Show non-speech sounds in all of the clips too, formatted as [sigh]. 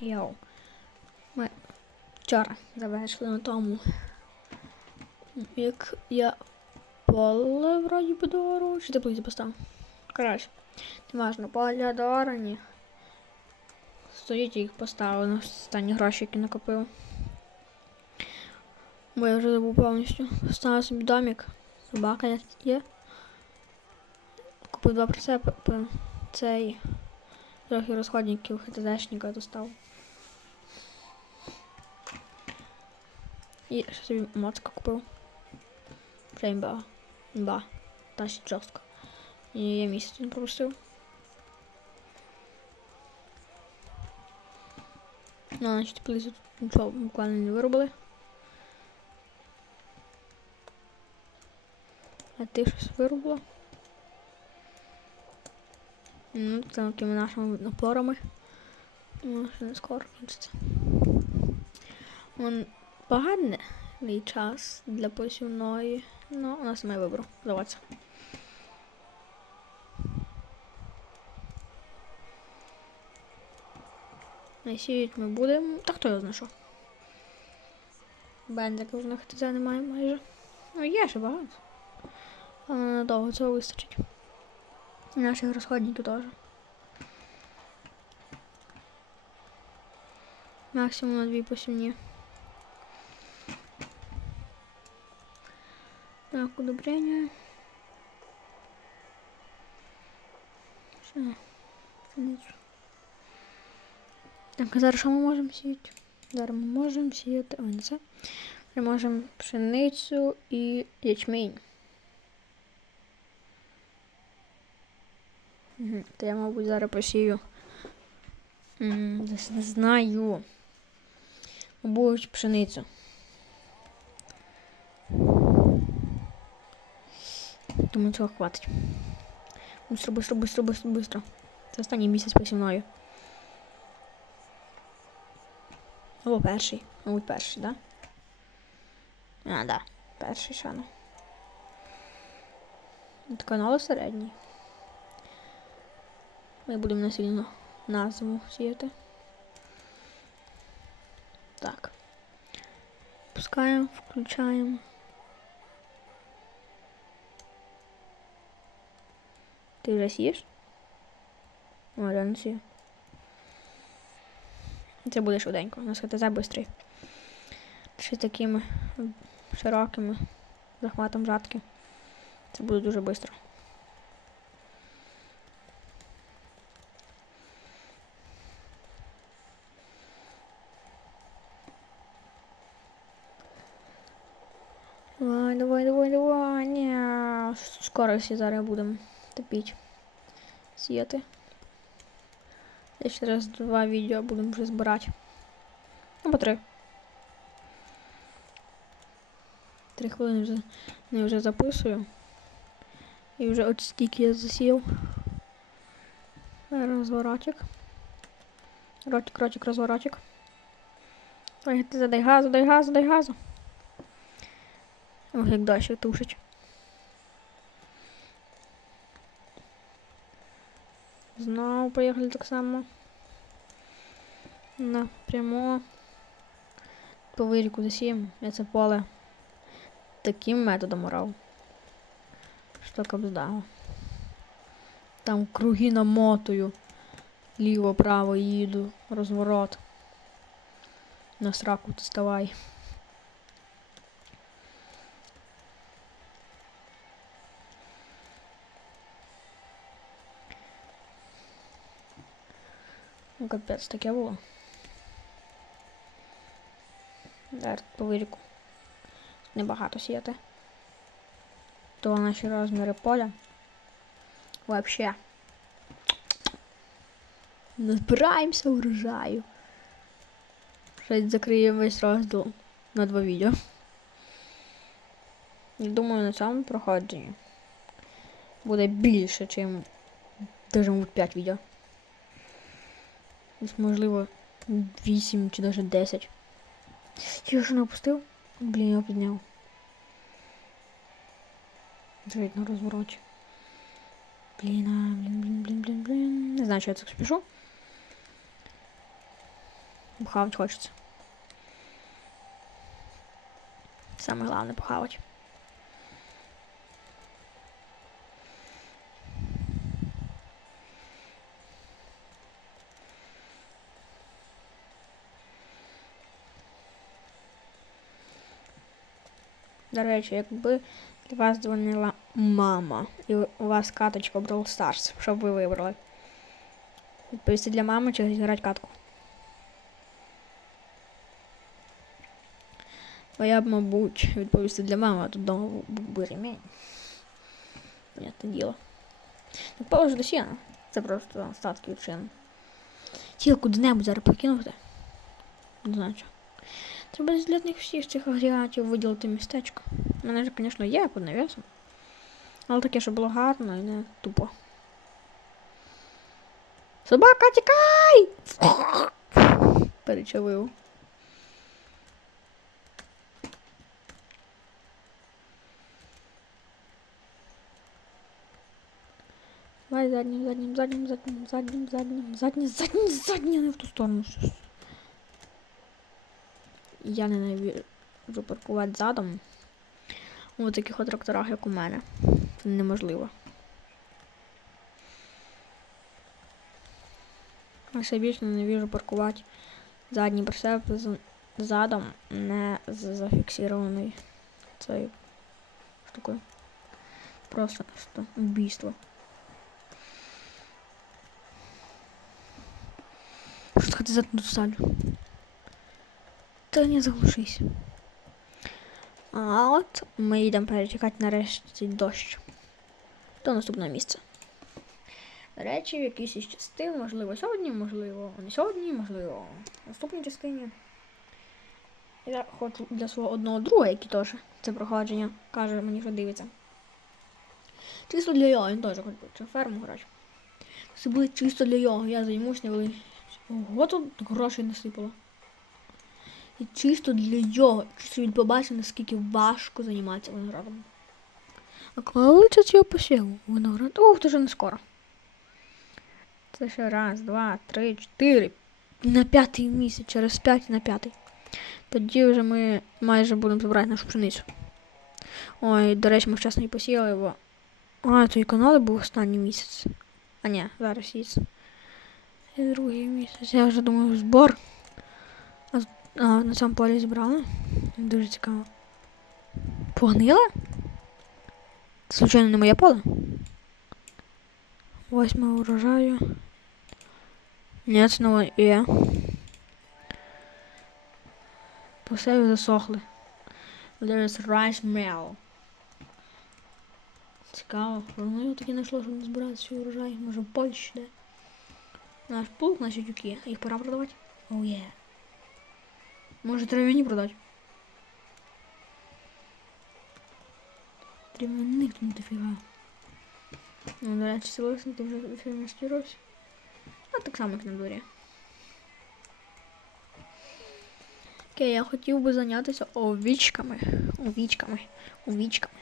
Йоу. Ми вчора завершили на тому. Як я поле вроді би дору. Чи ти плиті поставив? Коротше, не важно, поля дорані. Стоїть їх поставив на останні гроші, які накопив. Бо я вже забув повністю. Поставив собі домик. Собака є-. Купив два прицепи. Цей. Трохи розходників ХТЗшника достав. І ще собі моцка купив. Вже імба. Імба. Та ще жорстко. І я місяць не пропустив. Ну, значить, плизи тут буквально не виробили. А ти щось виробила? Ну, такими нашими напорами. Ну, ще скоро кінчиться. Вон поганий час для посівної. Ну, у нас немає вибору. Здаватися. Не сіють ми будемо. Та хто його знайшов? Бензика вже на ХТЗ немає майже. Ну, є ще багато. Але надовго цього вистачить. І наших розходників теж. Максимум на дві посівні. Так, удобрення. Що? Так, а зараз що ми можемо? Зараз ми можемо сіяти. Ой, не це. Ми можемо пшеницю і ячмінь. Угу. То я, мабуть, зараз посію. М, Десь не знаю. Мабуть, пшеницю. Думаю, цього хватить. Быстро, быстро, быстро, быстро, быстро. Це останній місяць посівною. Або перший. Мабуть, перший, да? А, да. Перший шано. Канал середній. Ми будемо насильно на зиму сіяти. Так. Пускаємо, включаємо. Ти вже сієш? О, реально сію. Це буде швиденько. У нас ХТЗ швидкий. Ще такими широкими захватом жатки. Це буде дуже швидко. Давай, давай, давай, давай. Ня. Скоро всі зараз будемо топити. Сіяти. Я ще раз два відео будемо вже збирати. Або три. Три хвилини вже не вже записую. І вже от стільки я засів. Розворотик. Ротик, ротик, розворотик. Ой, ти задай газу, дай газу, дай газу. Ох, як далі тушить. Знову поїхали так само. Напрямо. По виріку засіємо. Я це поле таким методом орав. Що кабздало. Там круги намотую. Ліво-право їду. Розворот. На сраку ти ставай. Ну, капець таке було. По виріку. Небагато сіяти. То наші розміри поля. Вообще. Назбираємося урожаю. Щось закриємо весь розділ на два відео. Я думаю, на цьому проходженні буде більше, ніж даже 5 відео. Можливо, 8 чи навіть 10. Я що не опустив? Блін, я підняв. Жить на розвороті. Блін, а, блін, блін, блін, блін, блін. Не знаю, що я так спішу. Похавать хочеться. Саме головне похавать. До речі, якби для вас дзвонила мама, і у вас каточка Brawl Stars, що б ви вибрали? Відповісти для мами чи зіграти катку? Бо я б, мабуть, відповісти для мами, а тут вдома був би ремінь. Понятне діло. Так положи до сіна. Це просто остатки від шин. Тіло куди-небудь зараз покинути. Не знаю що. Треба для них всіх цих агрегатів виділити містечко. У мене ж, звісно, є під навісом. Але таке, щоб було гарно і не тупо. Собака, тікай! Перечавив. Давай заднім, заднім, заднім, заднім, заднім, заднім, заднім, заднім, заднім, не в ту сторону. Я ненавижу паркувати задом. У таких от тракторах, як у мене. Це неможливо. Я більше ненавижу паркувати задній прицеп задом, не з зафіксованою цією штукою. Просто просто вбійство. Что ты за тут ставлю? Та не заглушись. А от ми йдемо перечекати нарешті дощ. До наступного місця. Речі, в якійсь із частин, можливо, сьогодні, можливо, не сьогодні, можливо, в наступній частині. Я хочу для свого одного друга, який теж це проходження каже мені, що дивиться. Чисто для його, він теж хоче ферму грати. Це буде чисто для його, я займусь не Ого, тут грошей насипало. І чисто для його, чисто він побачив, наскільки важко займатися виноградом. А коли це цього посіву? Виноград? Ух, вже не скоро. Це ще раз, два, три, чотири. На п'ятий місяць, через п'ять на п'ятий. Тоді вже ми майже будемо збирати нашу пшеницю. Ой, до речі, ми вчасно її посіяли, бо. А, то і канали був останній місяць. А ні, зараз є. Другий місяць. Я вже думаю, збор. А, на цьому полі зібрали. Дуже цікаво. Погнила? Случайно не моє поле? Восьме урожаю. Ні, це не є. Посеви засохли. There is rice mill. Цікаво. Воно його таки знайшло, щоб збирати свій урожай. Може в Польщі де. Наш плуг, наші дюки. Їх пора продавати? Оу oh. Yeah. Може травяні продати? Травяних тут дофіга. Ну, до речі, селосно ти вже фермерськіровся. А так само, як на дворі. Окей, я хотів би зайнятися овічками. Овічками. Овічками.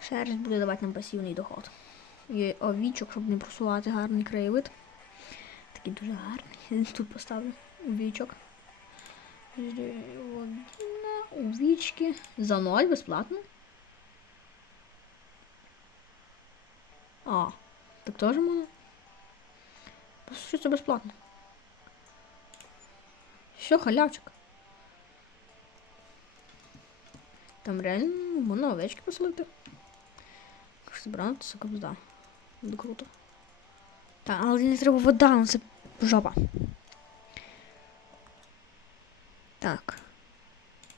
Шерсть буде давати нам пасивний доход. І овічок, щоб не просувати гарний краєвид. Такий дуже гарний. [laughs] Тут поставлю овічок. Одна овічки. За ноль безплатно. А, так теж можна? Що це безплатно. Халявчик? Там реально можна овечки поселити. Збирати це кобзда. Буде круто. Так, але не треба вода, ну це жопа. Так.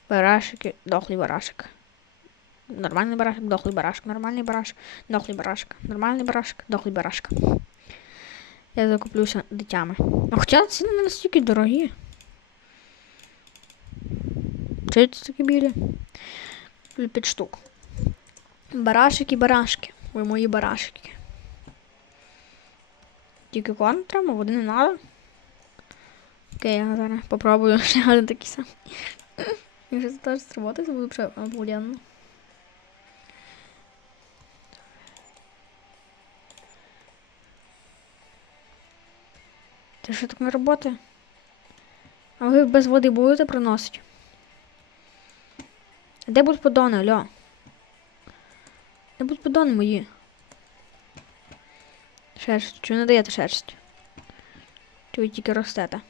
Барашики, дохлий барашек. Нормальний барашек, дохлий барашек, нормальний барашек, дохлий барашек, нормальний барашек, дохлий барашек. Я закуплюся дитями. А хоча ціни не настільки дорогі. Чи це такі білі? 5 штук. Барашики, барашки. Ви мої барашки. Тільки корм треба, води не треба. Окей, я зараз попробую [laughs] ще один такий самий. Якщо це теж сработає, буде вже обалденно. Це що так не роботи? А ви без води будете приносити? Де будуть подони, алло? Де будуть подони мої? Шерсть. Ви не даєте шерсть? Ви тільки ростете?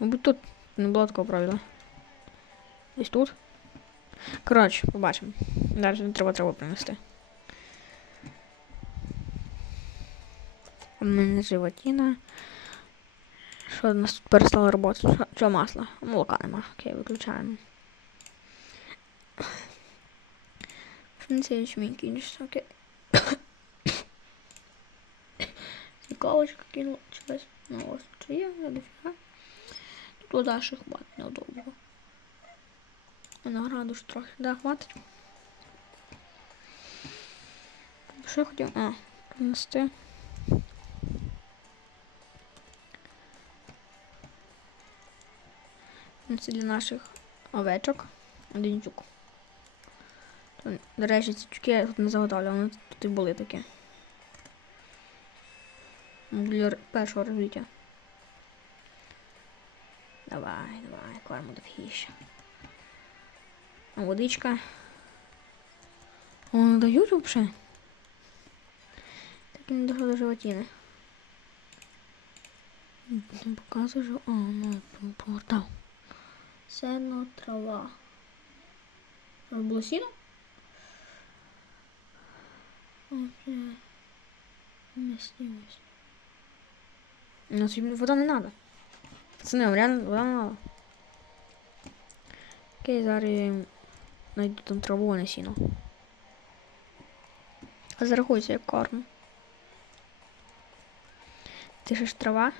Мабуть, тут не було такого правила. Десь тут. Коротше, побачимо. Далі не треба треба принести. У мене животіна. Що у нас тут перестало роботи? Що, масло? Молока нема. Окей, виключаємо. Пшениця ячмінь кінчиться, окей. [coughs] Сміковочка кинула, чи десь. Ну ось, чи є, я дофіга. Вода ще хватить недовго. Винограду ж трохи, да, хватить. Що я хотів? А, принести. Ну, Це для наших овечок. Один тюк. До речі, ці тюки я тут не заготовлю, вони тут і були такі. Для першого розвиття. Давай, давай, корму довгіше. А водичка. О, не дають взагалі. Так і не дошло до животини. Не показує, що... А, ну, я повертав. Сено, трава. Було сіно? Окей. Вместимость. Ну, вода не надо. Пацаны, вам реально. Окей, зараз я найду там траву, а не сіно. А зарахуйся як корм. Ти ж трава.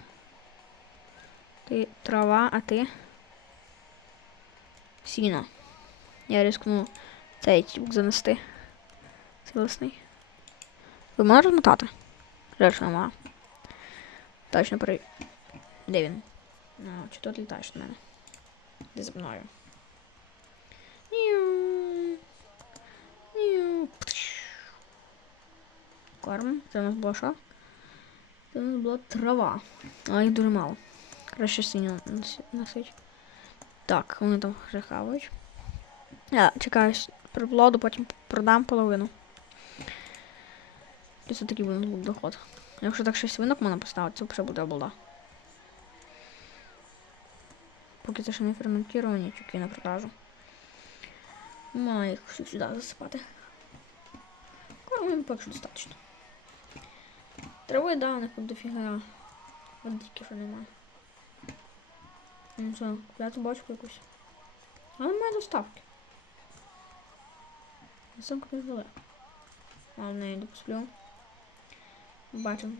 Ти трава, а ти сіно. Я рискну цей тюк занести. Цілісний. Ви можете розмотати? Що нема. Точно при. Де він? Ну, чи тут літаєш від мене? Де за мною? Корм. Це у нас було що? Це у нас була трава. Але їх дуже мало. Краще синю нос- носить. Так, вони там вже хавають. Я чекаю приплоду, потім продам половину. Це такий буде доход. Якщо так 6 свинок можна поставити, це вже буде облда. Це ще не ферментовані тюки на продажу. Всіх сюди засипати. Кормим що достатньо. Трави, да, у них тут дофіга. Що немає. Ну що, купляти бочку якусь. Але немає доставки. Доставку не здали. А в неї посплю. Бачимо.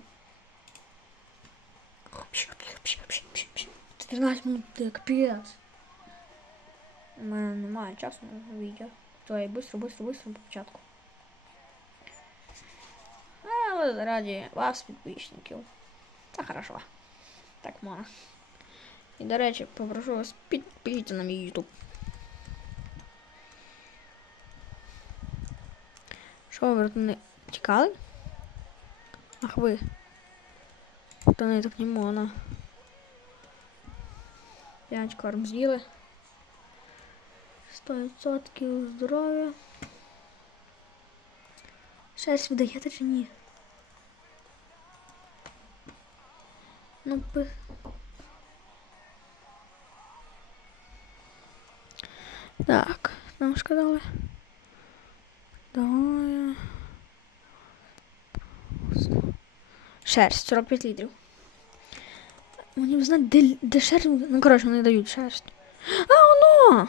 14 минут, ти капець. У мене немає часу на відео. То я быстро, быстро, быстро по початку. Але заради вас, підписників. Та хорошо. Так можна. І, до речі, попрошу вас підпишіться на мій YouTube. Що ви не тікали? Ах ви. Та не так не можна. П'ять корм з'їли. 100% здоров'я. Шерсть видаєте чи ні? Ну, пи... Так, нам сказали. Давай. Шерсть, 45 літрів. Мені б знати, де, де шерсть. Ну, коротше, вони дають шерсть. А, воно!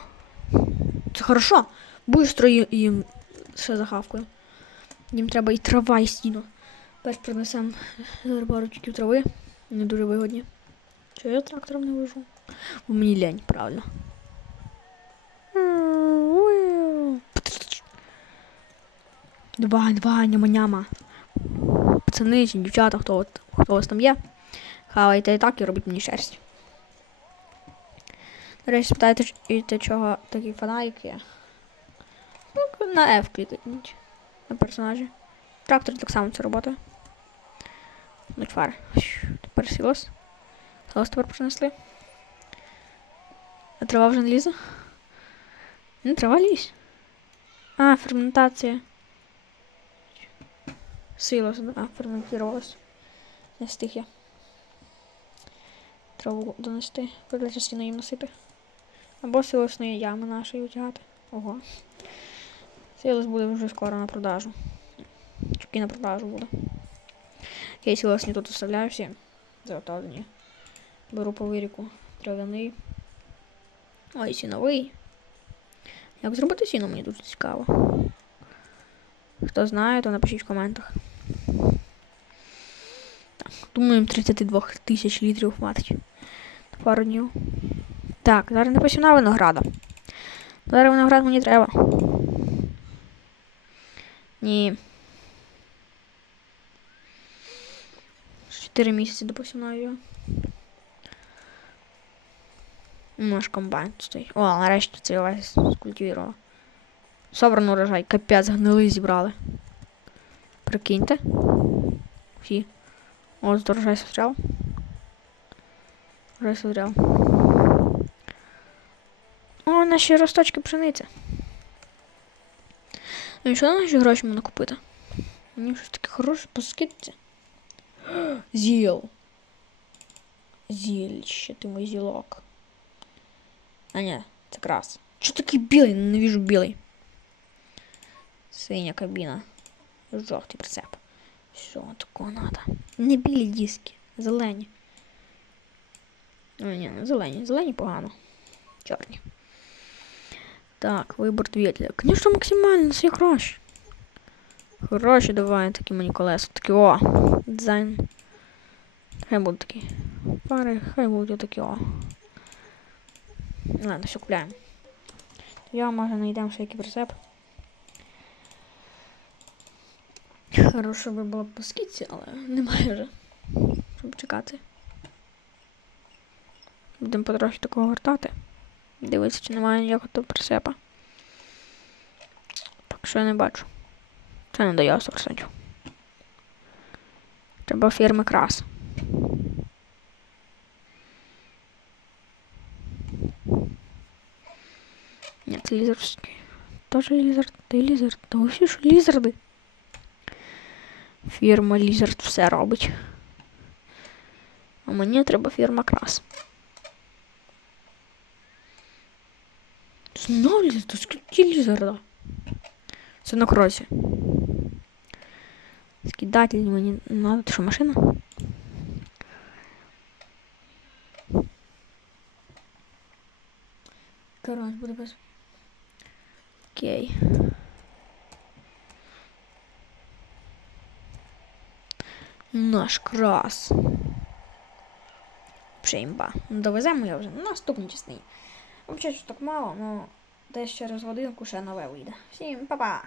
Це хорошо. Быстро їм, ще захавкою. Їм треба і трава, і стіну. Перш принесемо пару тюків трави. Не дуже вигодні. Чого я трактором не вожу? Бо мені лень, правильно. Давай, давай, няма-няма. Пацани чи дівчата, хто, хто у вас там є. Хавайте і так і робіть мені шерсть. До речі, спитаєте, ч- і ти чого такий фонарик є? Ну, на F клікніть. На персонажі. Трактор так само це робота. Ну, фар. Тепер сілос. Сілос тепер принесли. А трава вже не лізе? Не трава лізь. А, ферментація. Силос, да, ферментувалась. Не встиг я. Траву донести, перед частину їм носити. Або силосної ями нашої витягати. Ого. Силос буде вже скоро на продажу. Чуки на продажу буде. Я силосні тут оставляю всі. Заготовлені. Беру по виріку трав'яний. Ой, сіновий. Як зробити сіно, мені дуже цікаво. Хто знає, то напишіть в коментах. Так, думаю, 32 тисяч літрів хватить. Пару днів. Так, зараз не посівна винограда. Зараз виноград мені треба. Ні. 4 місяці до посівної його. Наш комбайн стоїть. О, нарешті це весь скультивував. Собрано урожай, капець, гнили зібрали. Прикиньте. Всі. Ось урожай созряв. Урожай созряв. О, наші росточки пшениці. Ну і що на наші гроші можна купити? Мені щось таке хороше по скидці. [gasps] Зіл. Зільще, ти мій зілок. А ні, це крас. Що такий білий? Ненавижу білий. Синя кабіна. Жовтий прицеп. Що такого надо? Не білі диски, зелені. О, ні, не зелені. Зелені погано. Чорні. Так, вибор двигателя. Конечно, максимально, все гроші. Гроші давай, такі мені колеса. Такі о. Дизайн. Хай будуть такі. Пари, хай будуть такі о. Ладно, все купляємо. Я може знайдемо ще який прицеп. Хороше би було по скидці, але немає вже. Щоб чекати. Будемо потрохи такого гортати. Дивитися, чи немає ніякого того прицепа. Так що я не бачу. Це не дає 100%. Треба фірми крас. Ні, це лізерський. Тоже лізард, ти лізард. Та усі ж лізарди. Фірма Лізард все робить. А мені треба фірма крас. Знову лізард, скільки лізарда? Це на кросі. Скидатель мені надо. Ти що, машина? Короче, буде без. Окей. Наш крас. Вже імба. Ну, довеземо я вже на наступній частині. Взагалі, що так мало, але десь через годинку ще нове вийде. Всім па-па!